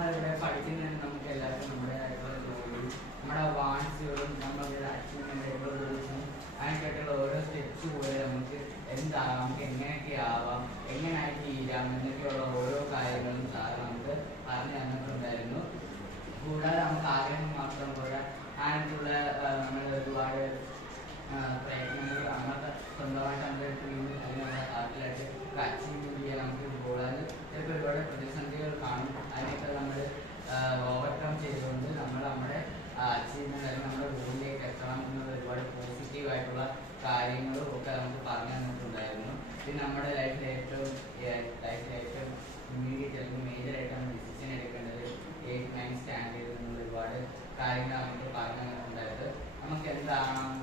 നമ്മളിവിടെ പഠിക്കുന്നതിന് നമുക്ക് എല്ലാവർക്കും നമ്മുടേതായിട്ടുള്ള ജോലി, നമ്മുടെ വാൺസുകളും നമ്മളുടെ അച്ചീവ്മെൻ്റ് എവല്യൂഷൻ അതിനായിട്ടുള്ള ഓരോ സ്റ്റെപ്സ് പോലെ നമുക്ക് എന്താകാം, നമുക്ക് എങ്ങനെയൊക്കെ ആവാം, എങ്ങനെയായി തീരാം എന്നൊക്കെയുള്ള ഓരോ കാര്യങ്ങളും സാറ് നമുക്ക് പറഞ്ഞു തന്നിട്ടുണ്ടായിരുന്നു. കൂടാതെ നമുക്ക് ആഗ്രഹം മാത്രം പോലെ അതിനുള്ള നമ്മൾ ഒരുപാട് പ്രയത്നങ്ങൾ അങ്ങനത്തെ സ്വന്തമായിട്ട് നമ്മുടെ അതിനുള്ള ഹാർട്ടിലായിട്ട് അച്ചീവ് ചെയ്യാൻ നമുക്ക് കൂടാതെ ചിലപ്പോൾ ഒരുപാട് പ്രതിസന്ധികൾ കാണും. അതിനൊക്കെ നമ്മൾ ഓവർകം ചെയ്തുകൊണ്ട് നമ്മൾ നമ്മുടെ അച്ചീവ്മെൻ്റ് അല്ലെങ്കിൽ നമ്മുടെ ഗോളിലേക്ക് എത്തണം എന്നുള്ള ഒരുപാട് പോസിറ്റീവായിട്ടുള്ള കാര്യങ്ങളും ഒക്കെ നമുക്ക് പറഞ്ഞു തന്നിട്ടുണ്ടായിരുന്നു. ഇത് നമ്മുടെ ലൈഫിൽ ഏറ്റവും ഇമ്മീഡിയറ്റ് അല്ലെങ്കിൽ മേജറായിട്ട് നമ്മൾ ഡിസിഷൻ എടുക്കേണ്ടത് 8, 9 സ്റ്റാൻഡേർഡിൽ നിന്നുള്ള ഒരുപാട് കാര്യങ്ങൾ നമുക്ക് പറഞ്ഞു തന്നിട്ടുണ്ടായത്. നമുക്ക് എന്താണെന്ന്